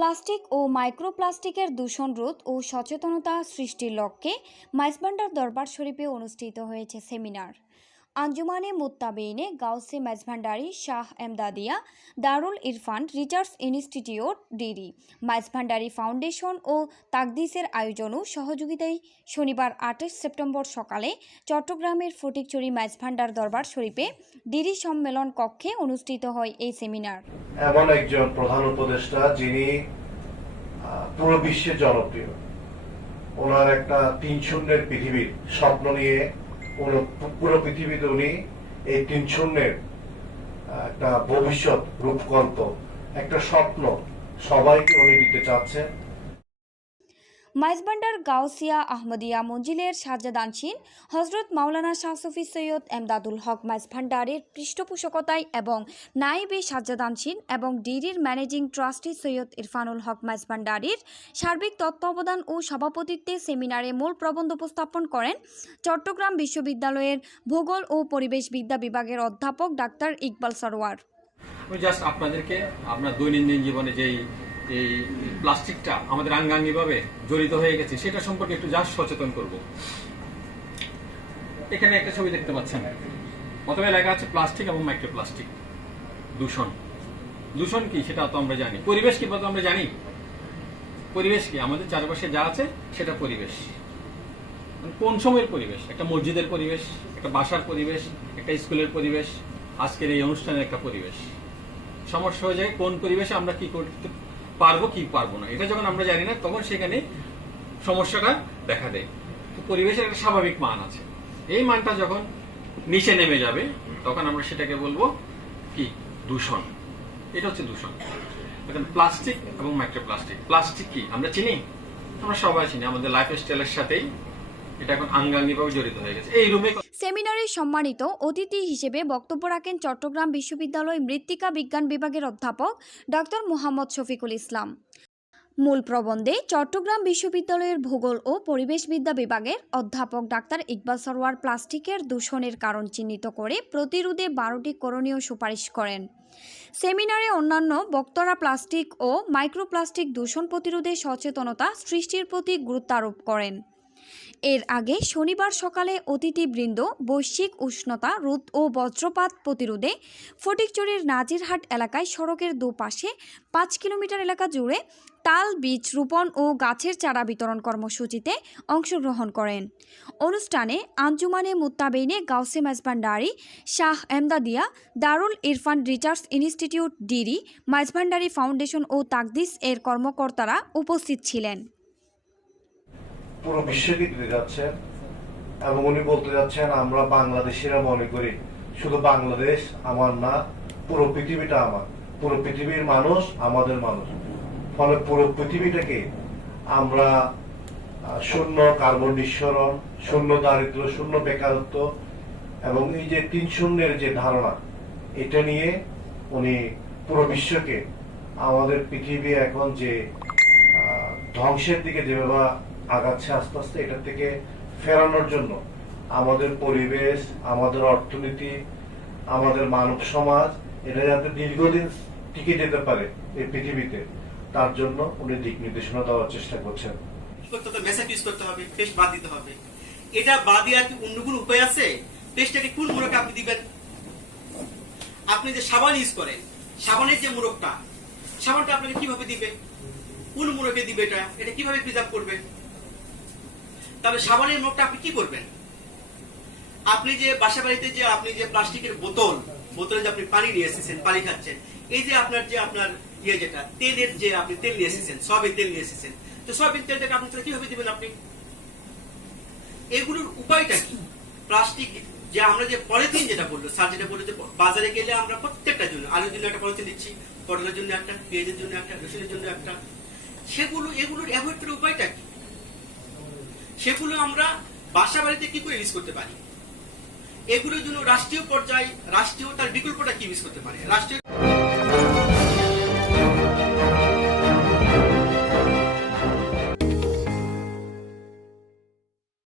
Plastic ও মাইক্রোপ্লাস্টিকের দূষণ রোধ ও সচেতনতা সৃষ্টির লক্ষ্যে মাইজভান্ডার দরবার শরীফে অনুষ্ঠিত হয়েছে seminar. Anjumane Muttabeine Gause Maizbhandari Shah Emdadia Darul Irfan research institute ডিরি মাইজভান্ডারি ফাউন্ডেশন ও তাকদিসের আয়োজন ও সহযোগিতায় শনিবার 28 সেপ্টেম্বর সকালে চট্টগ্রামের ফটিকছড়ি মাইজভান্ডার দরবার শরীফে ডিরি সম্মেলন কক্ষে অনুষ্ঠিত হয় এই সেমিনার। এমন একজন প্রধান উপদেষ্টা যিনি পুরো বিশ্বে জনপ্রিয়, ওনার একটা 3-0 পৃথিবীর স্বপ্ন নিয়ে পুরো পৃথিবীতে উনি এই 3-0 একটা ভবিষ্যৎ রূপকল্প, একটা স্বপ্ন সবাইকে উনি দিতে চাচ্ছে। মাইজভান্ডার গাউসিয়া আহমদিয়া মঞ্জিলের সাজ্জাদানশীন হজরত মাওলানা শাহ সুফি সৈয়দ এমদাদুল হক মাইজভান্ডারের পৃষ্ঠপোষকতায় এবং নায়েবে সাজ্জাদানশীন এবং ডিরির ম্যানেজিং ট্রাস্টি সৈয়দ ইরফানুল হক মাইজভান্ডারির সার্বিক তত্ত্বাবধান ও সভাপতিত্বে সেমিনারে মূল প্রবন্ধ উপস্থাপন করেন চট্টগ্রাম বিশ্ববিদ্যালয়ের ভূগোল ও পরিবেশবিদ্যা বিভাগের অধ্যাপক ডাক্তার ইকবাল সরোয়ার। জাস্ট আপনাদেরকে আপনার দৈনন্দিন জীবনে যেই এই প্লাস্টিকটা আমাদের আঙ্গাঙ্গিভাবে জড়িত হয়ে গেছে সেটা সম্পর্কে একটু জাস্ট সচেতন করব। এখানে একটা ছবি দেখতে পাচ্ছেন, প্রথমে লেখা আছে প্লাস্টিক এবং মাইক্রোপ্লাস্টিক দূষণ। দূষণ কি সেটা তো আমরা জানি, পরিবেশ কি তো আমরা জানি। পরিবেশ কি আমাদের চারপাশে যা আছে সেটা পরিবেশ। কোন সময়ের পরিবেশ? একটা মসজিদের পরিবেশ, একটা বাসার পরিবেশ, একটা স্কুলের পরিবেশ, আজকের এই অনুষ্ঠানের একটা পরিবেশ। সমস্যা হয়ে যায় কোন পরিবেশে আমরা কি করতে পারবো কি পারবো না, এটা যখন আমরা জানি না তখন সেখানে সমস্যাটা দেখা দেয়। তো পরিবেশের একটা স্বাভাবিক মান আছে, এই মানটা যখন নিচে নেমে যাবে তখন আমরা সেটাকে বলবো কি দূষণ। এটা হচ্ছে দূষণ। এখন প্লাস্টিক এবং মাইক্রোপ্লাস্টিক। প্লাস্টিক কি আমরা চিনি, আমরা সবাই চিনি, আমাদের লাইফস্টাইলের সাথেই এটা এখন আঙ্গাঙ্গিভাবে জড়িত হয়ে গেছে। এই রুমে সেমিনারে সম্মানিত অতিথি হিসেবে বক্তব্য রাখেন চট্টগ্রাম বিশ্ববিদ্যালয় মৃত্তিকা বিজ্ঞান বিভাগের অধ্যাপক ডক্টর মোহাম্মদ শফিকুল ইসলাম। মূল প্রবন্ধে চট্টগ্রাম বিশ্ববিদ্যালয়ের ভূগোল ও পরিবেশবিদ্যা বিভাগের অধ্যাপক ডাক্তার ইকবাল সরোয়ার প্লাস্টিকের দূষণের কারণ চিহ্নিত করে প্রতিরোধে 12টি করণীয় সুপারিশ করেন। সেমিনারে অন্যান্য বক্তারা প্লাস্টিক ও মাইক্রোপ্লাস্টিক দূষণ প্রতিরোধে সচেতনতা সৃষ্টির প্রতি গুরুত্ব আরোপ করেন। এর আগে শনিবার সকালে অতিথিবৃন্দ বৈশ্বিক উষ্ণতা রোধ ও বজ্রপাত প্রতিরোধে ফটিকছড়ির নাজিরহাট এলাকায় সড়কের দুপাশে 5 কিলোমিটার এলাকা জুড়ে তাল বীজ রোপণ ও গাছের চারা বিতরণ কর্মসূচিতে অংশগ্রহণ করেন। অনুষ্ঠানে আঞ্জুমানে মুত্তাবেইনে গাউসে মাইজভান্ডারি শাহ এমদাদিয়া দারুল ইরফান রিসার্চ ইনস্টিটিউট ডিরি মাইজভান্ডারি ফাউন্ডেশন ও তাকদিস এর কর্মকর্তারা উপস্থিত ছিলেন। পুরো বিশ্বকে দিতে যাচ্ছেন এবং উনি বলতে যাচ্ছেন আমরা বাংলাদেশিরা মনে করি শুধু বাংলাদেশ আমার না, পুরো পৃথিবীটা আমার, পুরো পৃথিবীর মানুষ আমাদের মানুষ। ফলে পুরো পৃথিবীটাকে আমরা শূন্য কার্বন নিঃসরণ, শূন্য দারিদ্র, শূন্য বেকারত্ব এবং এই যে 3-0 যে ধারণা, এটা নিয়ে উনি পুরো বিশ্বকে আমাদের পৃথিবী এখন যে ধ্বংসের দিকে যেভাবে আগাচ্ছে আস্তে আস্তে, এটা থেকে ফেরানোর জন্য আমাদের পরিবেশ, আমাদের অর্থনীতি, আমাদের মানব সমাজ এটা যাতে দীর্ঘদিন টিকে যেতে পারে এই পৃথিবীতে, তার জন্য উনি দিক নির্দেশনা দেওয়ার চেষ্টা করছেন। মেসেজ ইউজ করতে হবে, পেস্ট বাদ দিতে হবে। এটা বাদ দেওয়ার কি অন্য কোনো উপায় আছে? পেস্টটাকে কোন মোড়কে আপনি দিবেন? আপনি যে সাবান ইউজ করেন, সাবানের যে মোড়কটা, সাবানটা আপনাকে কিভাবে দিবে? কোন মোড়কে দিবে? এটা কিভাবে প্রিজার্ভ করবে? তবে সাবানের মুখটা আপনি কি করবেন? আপনি যে বাসা বাড়িতে যে আপনি যে প্লাস্টিকের বোতলে যে আপনি পানি নিয়ে এসেছেন, পানি খাচ্ছেন, এই যে আপনার যেটা তেলের যে আপনি তেল নিয়ে এসেছেন, সয়াবিন তেল নিয়ে এসেছেন, তো সয়াবিন তেলটাকে আপনি কিভাবে দিবেন? আপনি এগুলোর উপায়টা কি? প্লাস্টিক যে আমরা যে পলিথিন যেটা বললো, স্যার যেটা বললো যে বাজারে গেলে আমরা প্রত্যেকটা জন্য, আলুর জন্য একটা পলিথিন দিচ্ছি, পটলের জন্য একটা, পেঁয়াজের জন্য একটা, রসুনের জন্য একটা, এগুলোর অ্যাভয়েড করার উপায়টা কি? সেগুলো আমরা বাসা বাড়িতে কি করে ইউজ করতে পারি? এগুলোর জন্য রাষ্ট্রীয় পর্যায়ে তার বিকল্পটা কি ইউজ করতে পারে? রাষ্ট্রীয়